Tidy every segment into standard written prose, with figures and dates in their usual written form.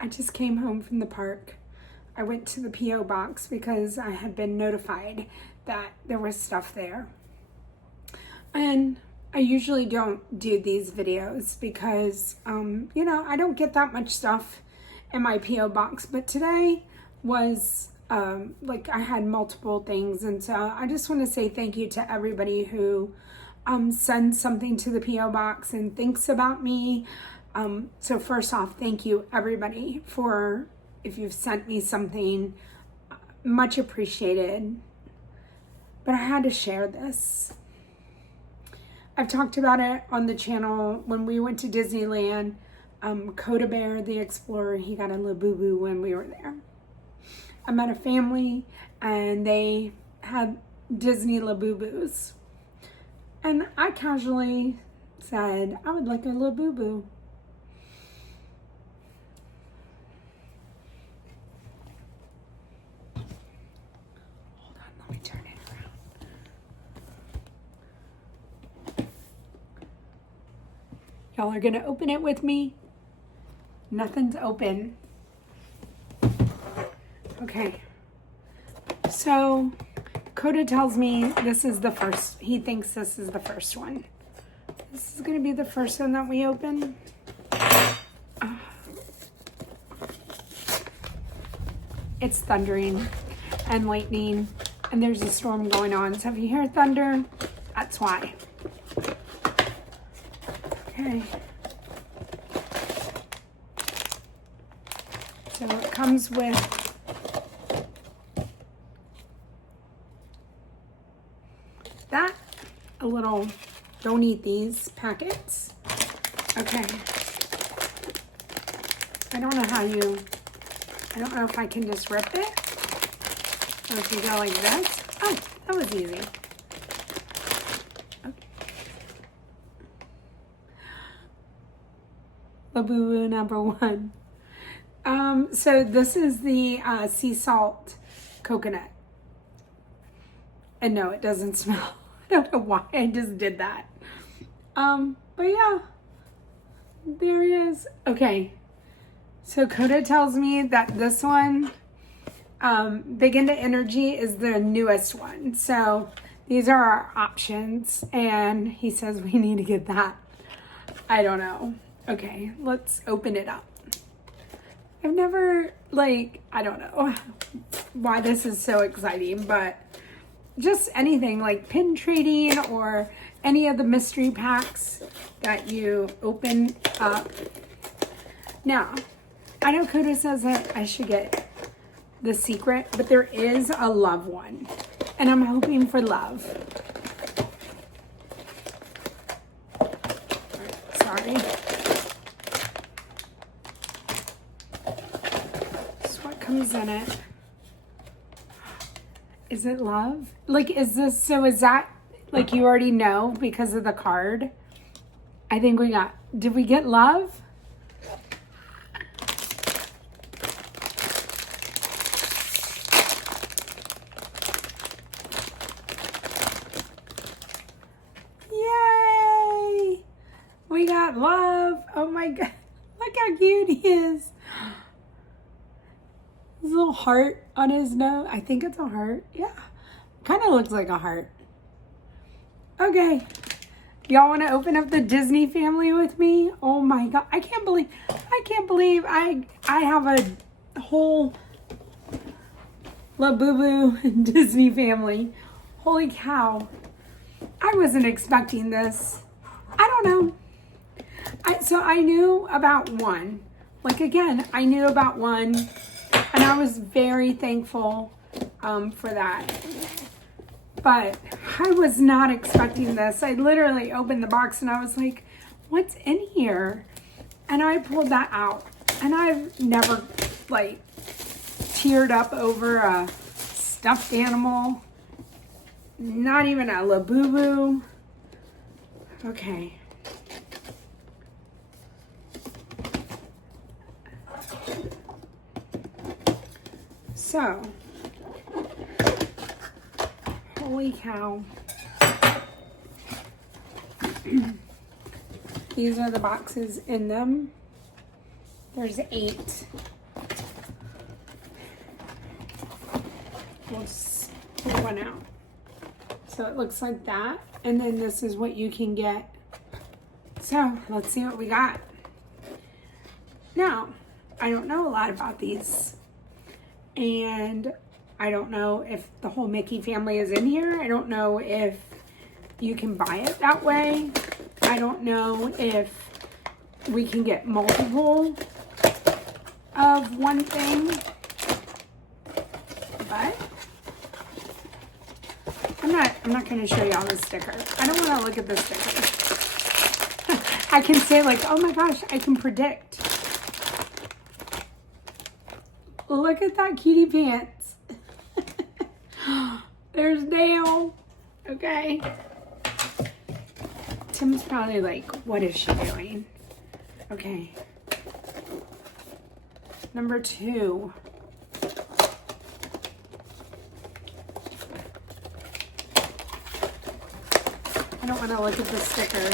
I just came home from the park. I went to the P.O. box because I had been notified that there was stuff there. And I usually don't do these videos because, you know, I don't get that much stuff in my P.O. box. But today was, like, I had multiple things. And so I just want to say thank you to everybody who sends something to the P.O. box and thinks about me. So first off, thank you everybody for, if you've sent me something, much appreciated. But I had to share this. I've talked about it on the channel when we went to Disneyland. Coda Bear, the Explorer, he got a Labubu when we were there. I met a family and they had Disney Labubus. And I casually said, I would like a Labubu. Hold on, let me turn it around. Y'all are gonna open it with me? Nothing's open. Okay. So, Coda tells me this is the first, he thinks this is the first one. This is gonna be the first one that we open. It's thundering and lightning, and there's a storm going on. So if you hear thunder, that's why. Okay. So it comes with that, a little don't eat these packets. Okay. I don't know if I can just rip it. Or if you go like this. Oh, that was easy. Okay. Labubu number 1. So this is the sea salt coconut. And no, it doesn't smell. I don't know why I just did that. But yeah, there he is. Okay. So Coda tells me that this one, Big Into Energy, is the newest one. So these are our options. And he says we need to get that. I don't know. Okay, let's open it up. I've never, like, I don't know why this is so exciting, but just anything like pin trading or any of the mystery packs that you open up. Now, I know Coda says that I should get the secret, but there is a love one, and I'm hoping for love. Sorry. Comes in it. Is it love? Like, is this, so is that, like, you already know because of the card? I think we got, did we get love? Yay! We got love. Oh my God. Look how cute he is. His little heart on his nose. I think it's a heart. Yeah. Kind of looks like a heart. Okay. Y'all want to open up the Disney family with me? Oh my God. I can't believe I have a whole Labubu Disney family. Holy cow. I wasn't expecting this. I don't know. So I knew about one. Like, again, I knew about one. And I was very thankful for that. But I was not expecting this. I literally opened the box and I was like, what's in here? And I pulled that out. And I've never, like, teared up over a stuffed animal. Not even a Labubu. Okay. So, holy cow. These are the boxes in them. There's 8. We'll just pull one out. So it looks like that. And then this is what you can get. So let's see what we got. Now, I don't know a lot about these. And I don't know if the whole Mickey family is in here. I don't know if you can buy it that way. I don't know if we can get multiple of one thing. But I'm not going to show y'all the sticker. I don't want to look at the sticker. I can say like, oh my gosh, I can predict. Look at that cutie pants. There's Dale. Okay. Tim's probably like, what is she doing? Okay. Number 2. I don't want to look at the sticker.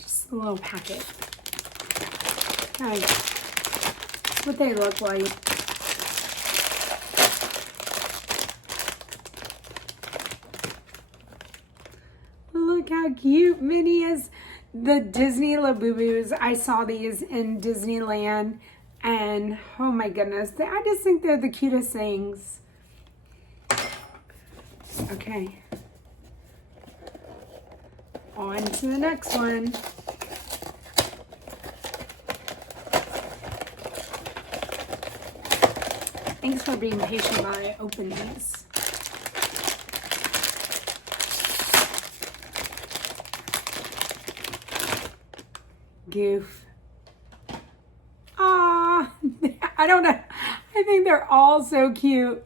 Just a little packet. Okay. That's what they look like. Look how cute Minnie is. The Disney Labubus. I saw these in Disneyland. And oh my goodness. I just think they're the cutest things. Okay. On to the next one. Thanks for being patient while I open these. Goof. Ah, I don't know. I think they're all so cute.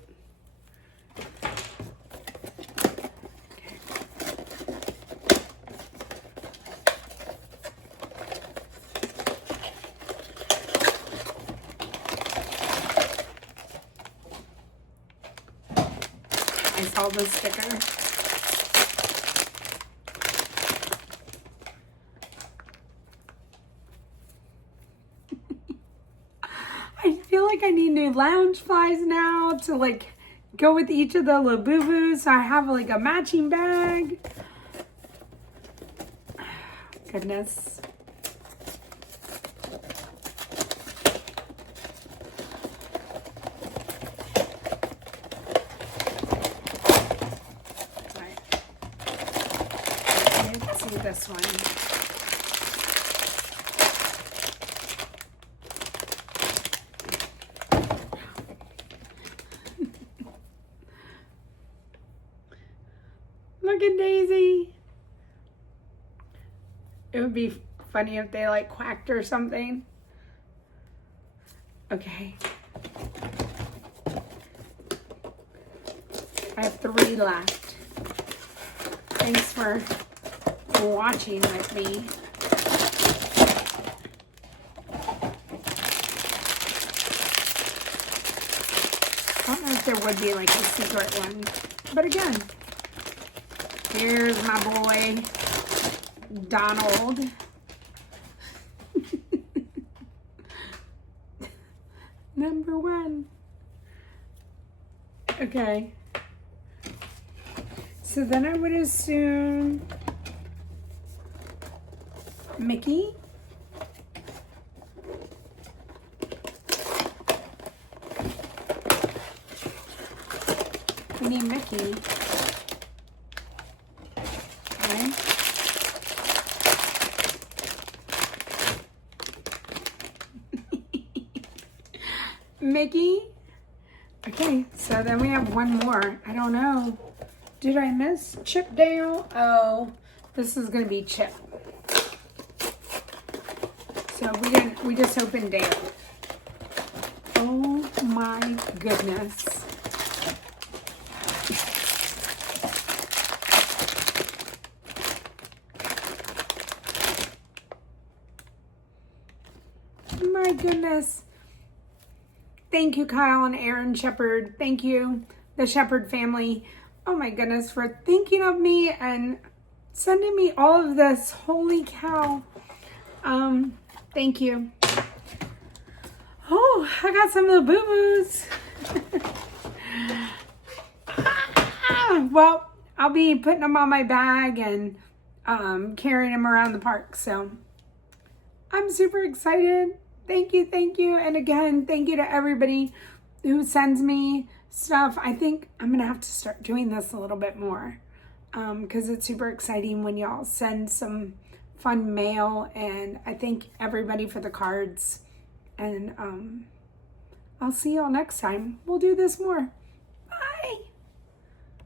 I saw the sticker. I feel like I need new lounge flies now to like go with each of the Labubus. So I have like a matching bag. Goodness. This one. Look at Daisy. It would be funny if they like quacked or something. Okay. I have 3 left. Thanks for watching with me. I don't know if there would be like a secret one, but again, here's my boy Donald. Number 1. Okay, so then I would assume Mickey. We need Mickey. Okay. Mickey. Okay, so then we have one more. I don't know. Did I miss Chip Dale? Oh, this is gonna be Chip. So we just opened Dale. Oh my goodness. My goodness. Thank you, Kyle and Aaron Shepherd. Thank you, the Shepherd family. Oh my goodness, for thinking of me and sending me all of this. Holy cow. Thank you. Oh, I got some of the boo-boos. Well, I'll be putting them on my bag and carrying them around the park. So I'm super excited. Thank you, thank you. And again, thank you to everybody who sends me stuff. I think I'm going to have to start doing this a little bit more because it's super exciting when y'all send some fun mail. And I thank everybody for the cards. And I'll see y'all next time. We'll do this more.